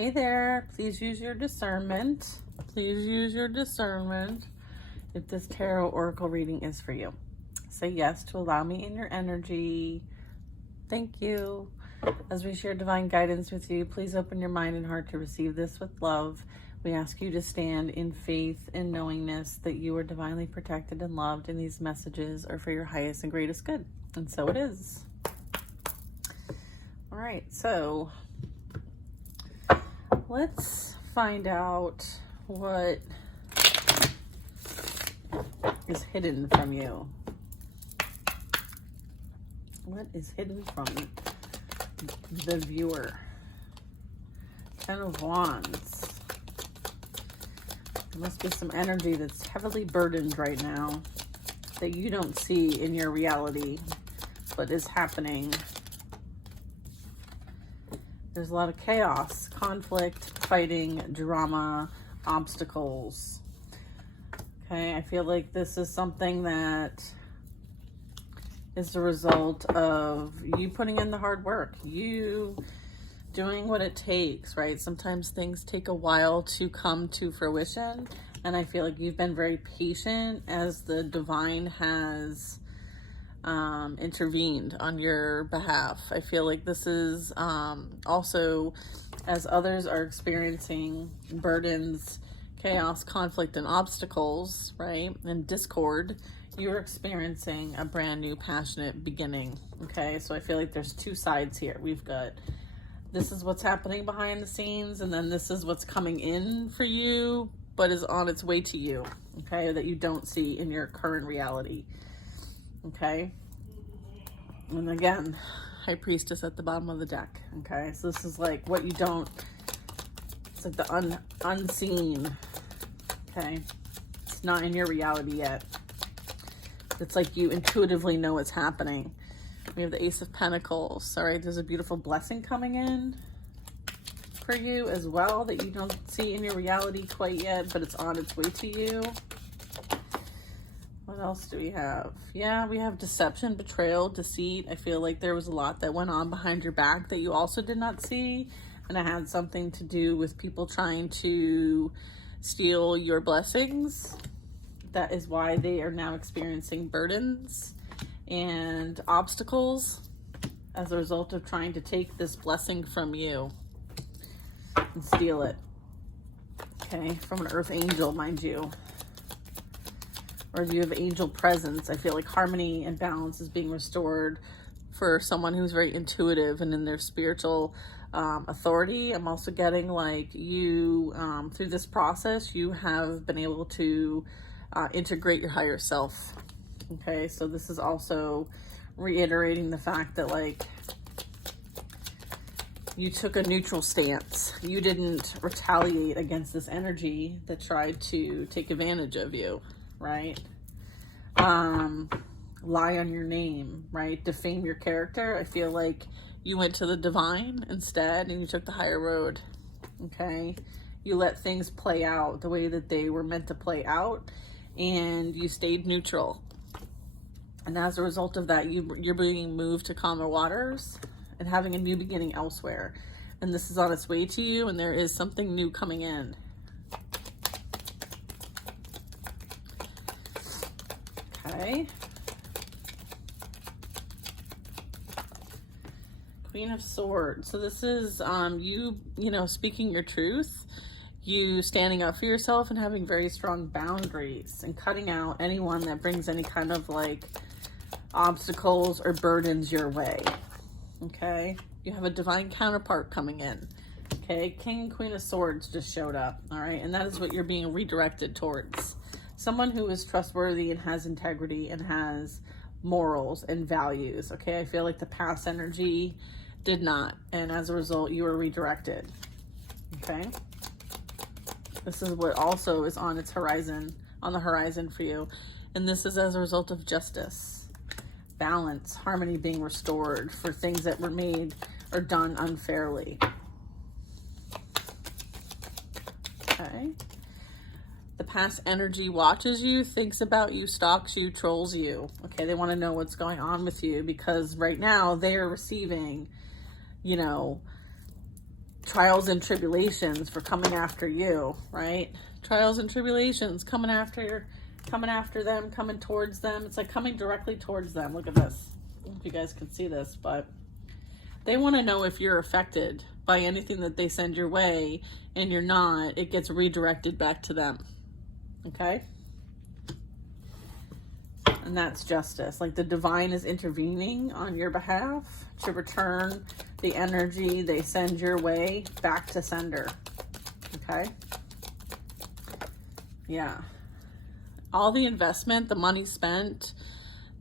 Hey there, please use your discernment. Please use your discernment if this tarot oracle reading is for you. Say yes to allow me in your energy. Thank you. As we share divine guidance with you, please open your mind and heart to receive this with love. We ask you to stand in faith and knowingness that you are divinely protected and loved, and these messages are for your highest and greatest good. And so it is. All right, so let's find out what is hidden from you. What is hidden from the viewer? 10 of Wands. There must be some energy that's heavily burdened right now that you don't see in your reality, but is happening. There's a lot of chaos, conflict, fighting, drama, obstacles. Okay, I feel like this is something that is the result of you putting in the hard work, you doing what it takes, right? Sometimes things take a while to come to fruition, and I feel like you've been very patient as the divine has intervened on your behalf. I feel like this is also as others are experiencing burdens, chaos, conflict, and obstacles, right? And discord, you're experiencing a brand new passionate beginning. Okay, so I feel like there's two sides here. We've got this is what's happening behind the scenes, and then this is what's coming in for you but is on its way to you, okay, that you don't see in your current reality. Okay, and again, High Priestess at the bottom of the deck. Okay, so this is like what you don't, it's like the unseen. Okay, it's not in your reality yet. It's like you intuitively know it's happening. We have the Ace of Pentacles. All right, there's a beautiful blessing coming in for you as well that you don't see in your reality quite yet, but it's on its way to you. What else do we have? Yeah, we have deception, betrayal, deceit. I feel like there was a lot that went on behind your back that you also did not see, and it had something to do with people trying to steal your blessings. That is why they are now experiencing burdens and obstacles as a result of trying to take this blessing from you and steal it. Okay, from an earth angel, mind you. Or if you have angel presence, I feel like harmony and balance is being restored for someone who's very intuitive and in their spiritual authority. I'm also getting like you, through this process, you have been able to integrate your higher self. Okay, so this is also reiterating the fact that like you took a neutral stance. You didn't retaliate against this energy that tried to take advantage of you, right? Lie on your name, right? Defame your character. I feel like you went to the divine instead and you took the higher road. Okay, you let things play out the way that they were meant to play out, and you stayed neutral. And as a result of that, you're being moved to calmer waters and having a new beginning elsewhere. And this is on its way to you, and there is something new coming in. Okay. Queen of Swords. So this is you know, speaking your truth, you standing up for yourself and having very strong boundaries and cutting out anyone that brings any kind of like obstacles or burdens your way. Okay, you have a divine counterpart coming in. Okay, King and Queen of Swords just showed up. All right, and that is what you're being redirected towards. Someone who is trustworthy and has integrity and has morals and values. Okay, I feel like the past energy did not, and as a result you were redirected. Okay, this is what also is on its horizon, on the horizon for you, and this is as a result of justice, balance, harmony being restored for things that were made or done unfairly. Okay, the past energy watches you, thinks about you, stalks you, trolls you. Okay, they want to know what's going on with you because right now they are receiving, you know, trials and tribulations for coming after you, right? Trials and tribulations coming after them, coming towards them. It's like coming directly towards them. Look at this. I don't know if you guys can see this, but they want to know if you're affected by anything that they send your way, and you're not. It gets redirected back to them. Okay? And that's justice. Like the divine is intervening on your behalf to return the energy they send your way back to sender. Okay? Yeah. All the investment, the money spent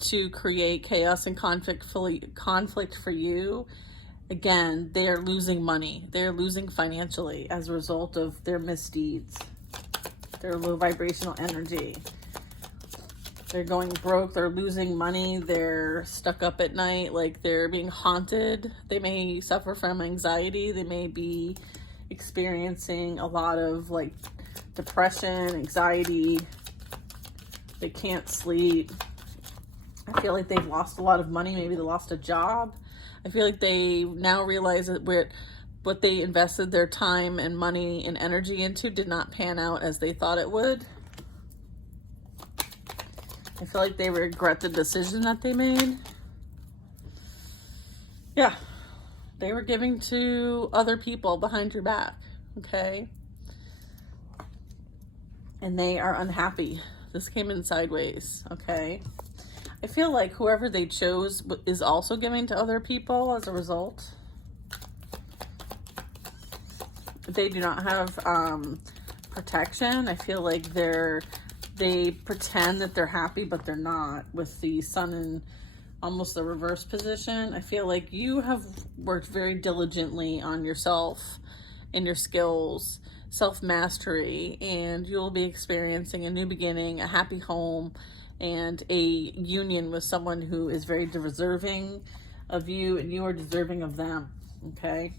to create chaos and conflict for you, again, they're losing money. They're losing financially as a result of their misdeeds, their low vibrational energy. They're going broke, they're losing money, they're stuck up at night, like they're being haunted. They may suffer from anxiety, they may be experiencing a lot of like depression, anxiety. They can't sleep. I feel like they've lost a lot of money, maybe they lost a job. I feel like they now realize that what they invested their time and money and energy into did not pan out as they thought it would. I feel like they regret the decision that they made. Yeah. They were giving to other people behind your back. Okay. And they are unhappy. This came in sideways. Okay. I feel like whoever they chose is also giving to other people as a result. They do not have protection. I feel like they pretend that they're happy, but they're not, with the sun in almost the reverse position. I feel like you have worked very diligently on yourself and your skills, self-mastery, and you'll be experiencing a new beginning, a happy home, and a union with someone who is very deserving of you, and you are deserving of them. Okay?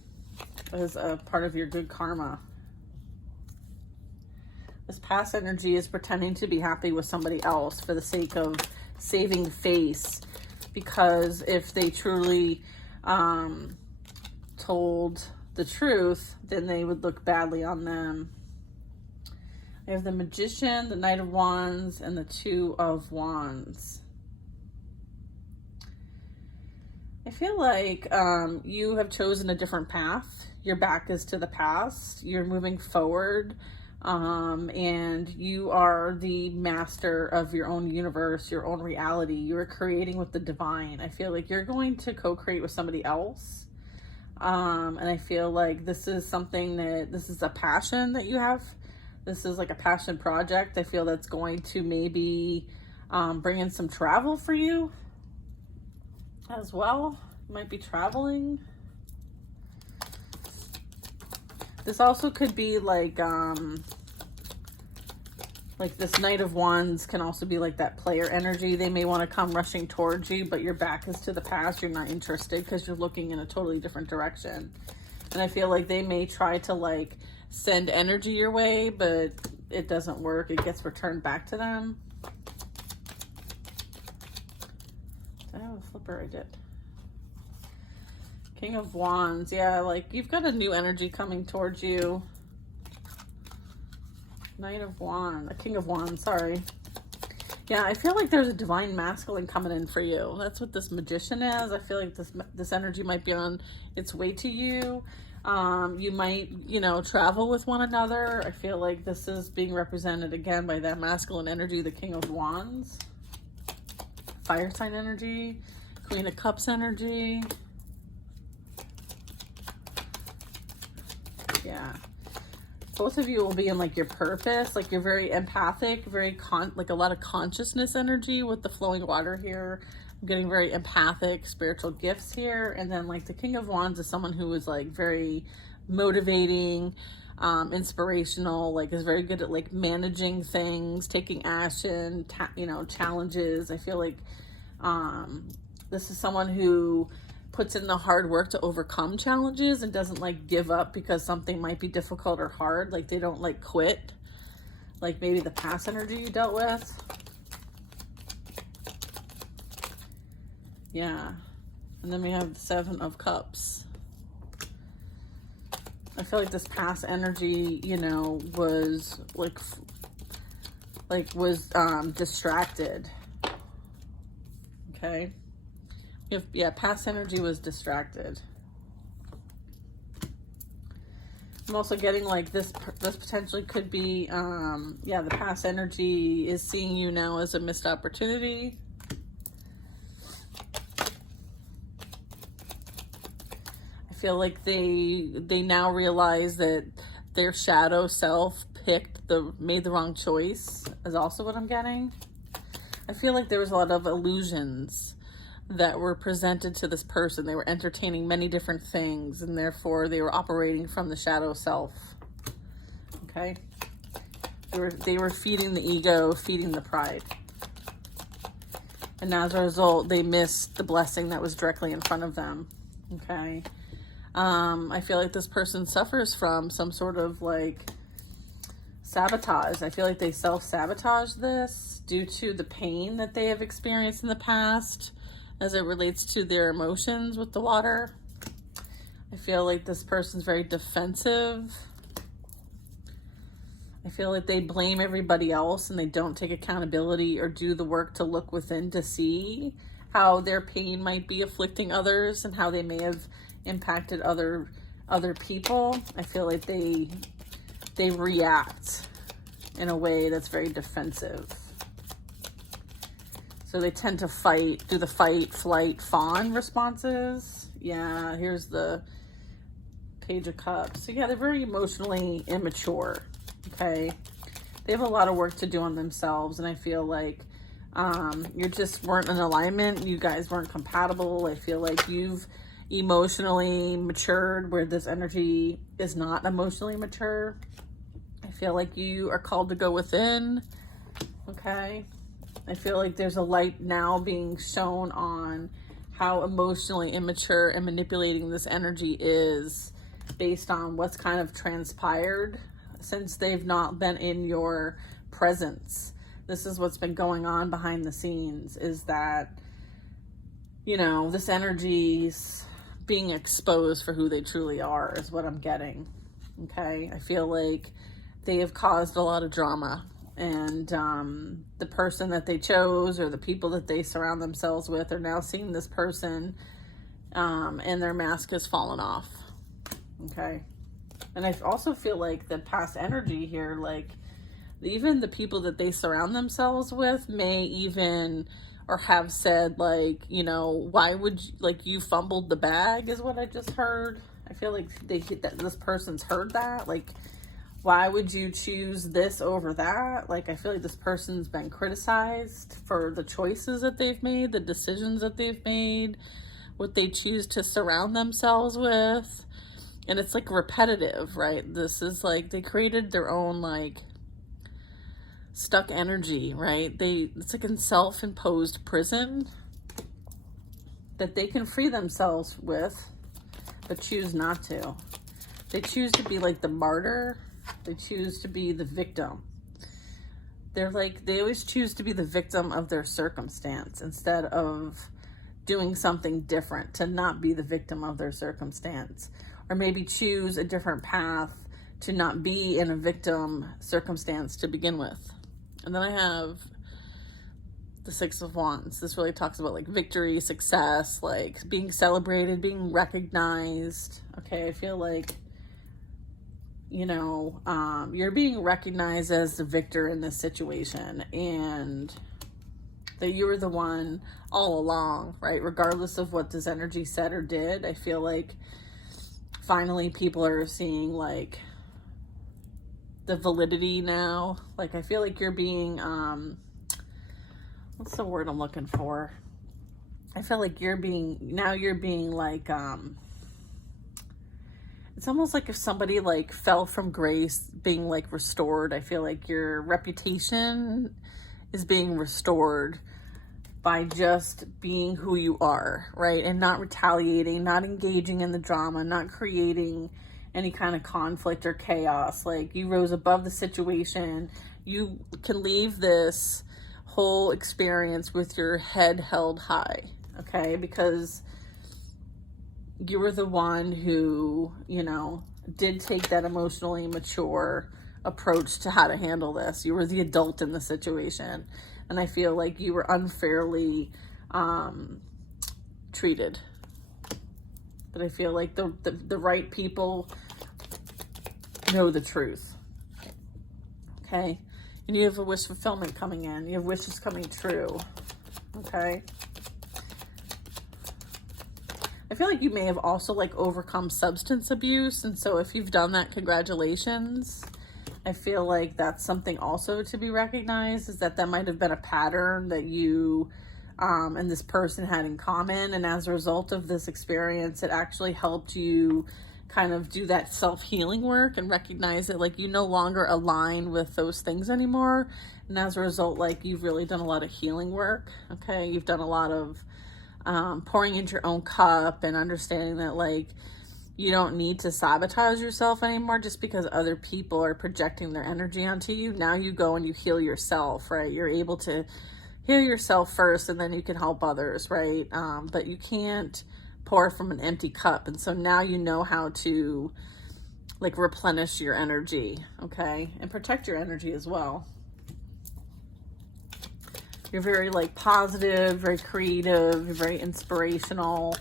That is a part of your good karma. This past energy is pretending to be happy with somebody else for the sake of saving face, because if they truly told the truth, then they would look badly on them. I have the Magician, the Knight of Wands, and the Two of Wands. I feel like you have chosen a different path. Your back is to the past. You're moving forward. And you are the master of your own universe, your own reality. You are creating with the divine. I feel like you're going to co-create with somebody else. And I feel like this is a passion that you have. This is like a passion project. I feel that's going to maybe bring in some travel for you as well. You might be traveling. This also could be like this Knight of Wands can also be like that player energy. They may want to come rushing towards you, but your back is to the past. You're not interested because you're looking in a totally different direction. And I feel like they may try to like send energy your way, but it doesn't work. It gets returned back to them. Did I have a flipper? I did. King of Wands. Yeah, like you've got a new energy coming towards you. Knight of Wands. King of Wands, sorry. Yeah, I feel like there's a divine masculine coming in for you. That's what this Magician is. I feel like this energy might be on its way to you. You might, travel with one another. I feel like this is being represented again by that masculine energy, the King of Wands. Fire sign energy. Queen of Cups energy. Yeah. Both of you will be in like your purpose, like you're very empathic, like a lot of consciousness energy with the flowing water here. I'm getting very empathic, spiritual gifts here. And then like the King of Wands is someone who is like very motivating, inspirational, like is very good at like managing things, taking action, challenges. I feel like this is someone who puts in the hard work to overcome challenges and doesn't like give up because something might be difficult or hard. Like they don't like quit, like maybe the past energy you dealt with. Yeah. And then we have the Seven of Cups. I feel like this past energy, you know, was distracted. Okay. Yeah, past energy was distracted. I'm also getting like this potentially could be, yeah, the past energy is seeing you now as a missed opportunity. I feel like they now realize that their shadow self made the wrong choice is also what I'm getting. I feel like there was a lot of illusions that were presented to this person. They were entertaining many different things, and therefore they were operating from the shadow self. Okay? They were feeding the ego, feeding the pride. And as a result, they missed the blessing that was directly in front of them. Okay? I feel like this person suffers from some sort of like sabotage. I feel like they self-sabotage this due to the pain that they have experienced in the past as it relates to their emotions with the water. I feel like this person's very defensive. I feel like they blame everybody else and they don't take accountability or do the work to look within to see how their pain might be afflicting others and how they may have impacted other people. I feel like they react in a way that's very defensive. So they tend to do the fight, flight, fawn responses. Yeah, here's the Page of Cups. So yeah, they're very emotionally immature, okay? They have a lot of work to do on themselves, and I feel like you just weren't in alignment. You guys weren't compatible. I feel like you've emotionally matured where this energy is not emotionally mature. I feel like you are called to go within, okay? I feel like there's a light now being shown on how emotionally immature and manipulating this energy is based on what's kind of transpired since they've not been in your presence. This is what's been going on behind the scenes, is that, you know, this energy's being exposed for who they truly are is what I'm getting. Okay? I feel like they have caused a lot of drama, and the person that they chose or the people that they surround themselves with are now seeing this person and their mask has fallen off. Okay? And I also feel like the past energy here, like even the people that they surround themselves with may even or have said, like, you know, why would you, like, you fumbled the bag is what I just heard. I feel like this person's heard that, like, why would you choose this over that? Like, I feel like this person's been criticized for the choices that they've made, the decisions that they've made, what they choose to surround themselves with. And it's like repetitive, right? This is like they created their own like stuck energy, right? It's like a self-imposed prison that they can free themselves with, but choose not to. They choose to be like the martyr. They choose to be the victim. They always choose to be the victim of their circumstance instead of doing something different, to not be the victim of their circumstance, or maybe choose a different path to not be in a victim circumstance to begin with. And then I have the Six of Wands. This really talks about like victory, success, like being celebrated, being recognized. Okay, I feel like, you know, you're being recognized as the victor in this situation, and that you were the one all along, right? Regardless of what this energy said or did, I feel like finally people are seeing like the validity now. Like, I feel like you're being, what's the word I'm looking for? I feel like you're being like, it's almost like if somebody like fell from grace being like restored. I feel like your reputation is being restored by just being who you are, right? And not retaliating, not engaging in the drama, not creating any kind of conflict or chaos. Like, you rose above the situation. You can leave this whole experience with your head held high, okay? Because you were the one who, you know, did take that emotionally mature approach to how to handle this. You were the adult in the situation. And I feel like you were unfairly treated. But I feel like the right people know the truth. Okay? And you have a wish fulfillment coming in. You have wishes coming true. Okay? I feel like you may have also like overcome substance abuse. And so if you've done that, congratulations. I feel like that's something also to be recognized, is that might have been a pattern that you and this person had in common. And as a result of this experience, it actually helped you kind of do that self-healing work and recognize that like you no longer align with those things anymore. And as a result, like you've really done a lot of healing work. Okay. You've done a lot of pouring into your own cup and understanding that like you don't need to sabotage yourself anymore just because other people are projecting their energy onto you. Now you go and you heal yourself, right? You're able to heal yourself first and then you can help others, right? But you can't pour from an empty cup. And so now you know how to like replenish your energy, okay? And protect your energy as well. You're very like positive, very creative, you're very inspirational.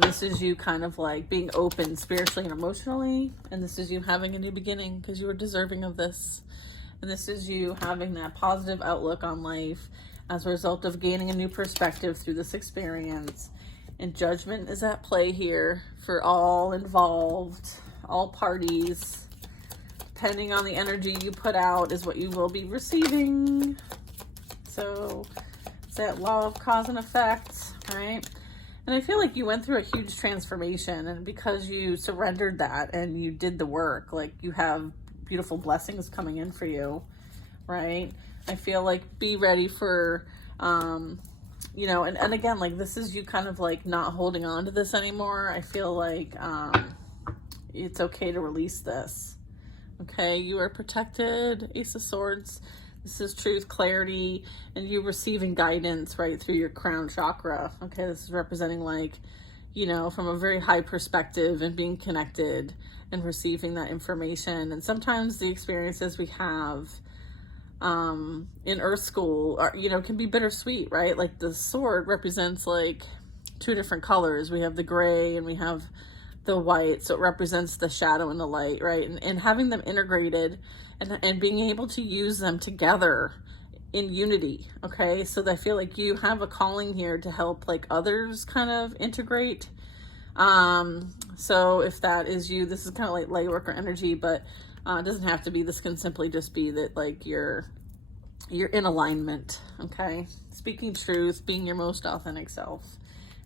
This is you kind of like being open spiritually and emotionally. And this is you having a new beginning because you were deserving of this. And this is you having that positive outlook on life as a result of gaining a new perspective through this experience. And judgment is at play here for all involved, all parties. Depending on the energy you put out is what you will be receiving. So it's that law of cause and effect, right? And I feel like you went through a huge transformation, and because you surrendered that and you did the work, like you have beautiful blessings coming in for you, right? I feel like be ready for, you know, and again, like this is you kind of like not holding on to this anymore. I feel like it's okay to release this. Okay, you are protected. Ace of Swords. This is truth, clarity, and you receiving guidance right through your crown chakra. Okay, this is representing like, you know, from a very high perspective and being connected and receiving that information. And sometimes the experiences we have in Earth School are, you know, can be bittersweet, right? Like the sword represents like two different colors. We have the gray and we have the white, so it represents the shadow and the light, right? And having them integrated and being able to use them together in unity, okay? So I feel like you have a calling here to help like others kind of integrate. So if that is you, this is kind of like light worker energy, but it doesn't have to be. This can simply just be that like you're in alignment, okay? Speaking truth, being your most authentic self.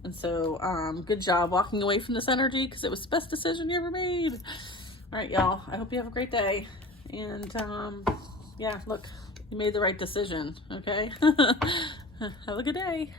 And so, good job walking away from this energy because it was the best decision you ever made. All right, y'all. I hope you have a great day. And, yeah, look, you made the right decision, okay? Have a good day.